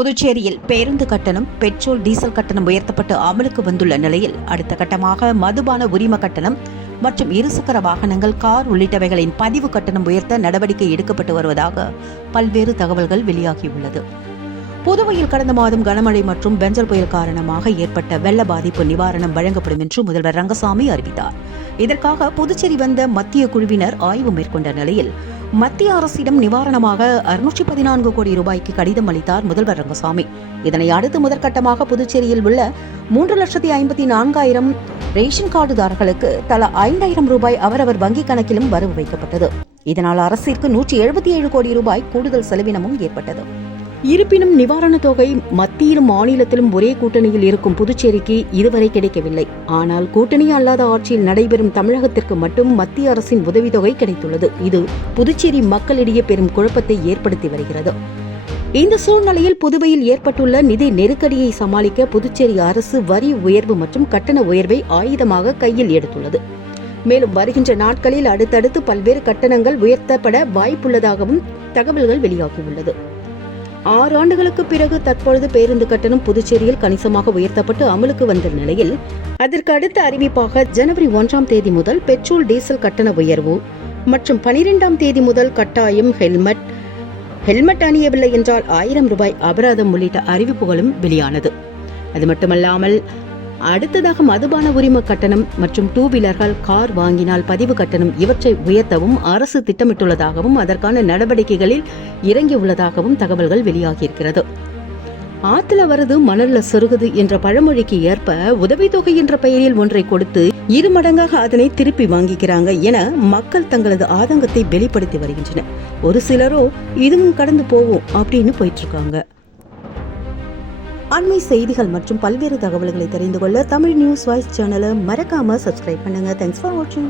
புதுச்சேரியில் பேருந்து கட்டணம் பெட்ரோல் டீசல் கட்டணம் உயர்த்தப்பட்டு அமலுக்கு வந்துள்ள நிலையில் அடுத்த கட்டமாக மதுபான உரிம கட்டணம் மற்றும் இருசக்கர வாகனங்கள் கார் உள்ளிட்டவைகளின் பதிவு கட்டணம் உயர்த்த நடவடிக்கை எடுக்கப்பட்டு வருவதாக பல்வேறு தகவல்கள் வெளியாகியுள்ளது. புதுவையில் கடந்த மாதம் கனமழை மற்றும் பெஞ்சல் புயல் காரணமாக ஏற்பட்ட வெள்ள பாதிப்பு நிவாரணம் வழங்கப்படும் என்று முதல்வர் ரங்கசாமி அறிவித்தார். இதற்காக புதுச்சேரி வந்த மத்திய குழுவினர் ஆய்வு மேற்கொண்ட நிலையில் மத்திய அரசிடம் நிவாரணமாக அறுநூற்றி பதினான்கு கோடி ரூபாய்க்கு கடிதம் அளித்தார் முதல்வர் ரங்கசாமி. இதனை அடுத்து முதற்கட்டமாக புதுச்சேரியில் உள்ள மூன்று லட்சத்தி ஐம்பத்தி நான்காயிரம் ரேஷன் கார்டுதாரர்களுக்கு தலா ஐந்தாயிரம் ரூபாய் அவரவர் வங்கிக் கணக்கிலும் வரவு வைக்கப்பட்டது. இதனால் அரசிற்கு நூற்றி எழுபத்தி ஏழு கோடி ரூபாய் கூடுதல் செலவினமும் ஏற்பட்டது. இருப்பினும் நிவாரணத் தொகை மத்தியிலும் மாநிலத்திலும் ஒரே கூட்டணியில் இருக்கும் புதுச்சேரிக்கு இதுவரை கிடைக்கவில்லை. ஆனால் கூட்டணி அல்லாத ஆட்சியில் நடைபெறும் தமிழகத்திற்கு மட்டும் மத்திய அரசின் உதவித்தொகை கிடைத்துள்ளது. இது புதுச்சேரி மக்களிடையே பெரும் குழப்பத்தை ஏற்படுத்தி வருகிறது. இந்த சூழ்நிலையில் புதுவையில் ஏற்பட்டுள்ள நிதி நெருக்கடியை சமாளிக்க புதுச்சேரி அரசு வரி உயர்வு மற்றும் கட்டண உயர்வை ஆயுதமாக கையில் எடுத்துள்ளது. மேலும் வருகின்ற நாட்களில் அடுத்தடுத்து பல்வேறு கட்டணங்கள் உயர்த்தப்பட வாய்ப்புள்ளதாகவும் தகவல்கள் வெளியாகியுள்ளது. ஆறு ஆண்டுகளுக்கு பிறகு தற்பொழுது பேருந்து கட்டணம் புதுச்சேரியில் கணிசமாக உயர்த்தப்பட்டு அமலுக்கு வந்த நிலையில் அதற்கு அடுத்த அறிவிப்பாக ஜனவரி ஒன்றாம் தேதி முதல் பெட்ரோல் டீசல் கட்டண உயர்வு மற்றும் பனிரெண்டாம் தேதி முதல் கட்டாயம் ஹெல்மெட் ஹெல்மெட் அணியவில்லை என்றால் ஆயிரம் ரூபாய் அபராதம் உள்ளிட்ட அறிவிப்புகளும் வெளியானது. அது மட்டுமல்லாமல் அடுத்ததாக மதுபான உரிம கட்டணம் மற்றும் டூ வீலர்கள் கார் வாங்கினால் பதிவு கட்டணம் இவற்றை உயர்த்தவும் அரசு திட்டமிட்டுள்ளதாகவும் அதற்கான நடவடிக்கைகளில் இறங்கியுள்ளதாகவும் தகவல்கள் வெளியாகியிருக்கிறது. ஆத்துல வரது மணல்ல சொருகுது என்ற பழமொழிக்கு ஏற்ப உதவித்தொகை என்ற பெயரில் ஒன்றை கொடுத்து இரு மடங்காக அதனை திருப்பி வாங்கிக்கிறாங்க என மக்கள் தங்களது ஆதங்கத்தை வெளிப்படுத்தி வருகின்றனர். ஒரு சிலரோ இதுவும் கடந்து போவோம் அப்படின்னு போயிட்டு இருக்காங்க. அண்மை செய்திகள் மற்றும் பல்வேறு தகவல்களை தெரிந்து கொள்ள தமிழ் நியூஸ் வாய்ஸ் சேனலை மறக்காம சப்ஸ்கிரைப் பண்ணுங்க. தேங்க்ஸ் ஃபார் வாட்சிங்